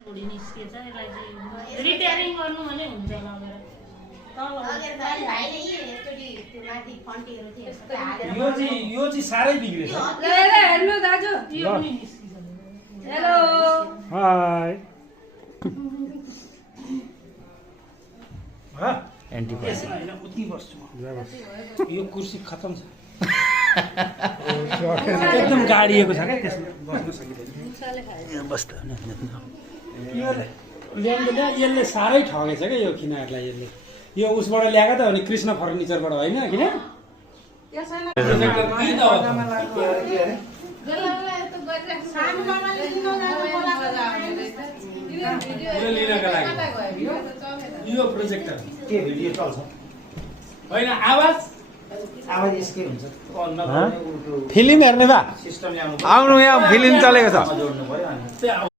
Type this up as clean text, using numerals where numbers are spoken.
भुडी निस्केछ यसलाई चाहिँ रिपेयरिङ गर्नु भने हुन्छ लगेर यो चाहिँ साह्रै बिग्रेछ हेर्नु दाजु यो पनि निस्किन्छ हेलो हाय एन्टिपाइस हैन उति बस्छु यो कुर्सी खतम छ एकदम गाडिएको छ क्या त्यसमा बस्न सकिँदैन बस्दा यसले साह्रै ठगेछ क्या यो किनारलाई यसले यो उसबाट ल्याएको त हो नि कृष्ण फर्निचरबाट होइन किन यो प्रोजेक्टर के भिडियो चल्छ होइन आवाज आवाज यसकै हुन्छ फिल्म हेर्ने बा सिस्टम ल्याउनु आउनु यहाँ फिल्म चलेको छ जोड्नु भयो अनि त्यहाँ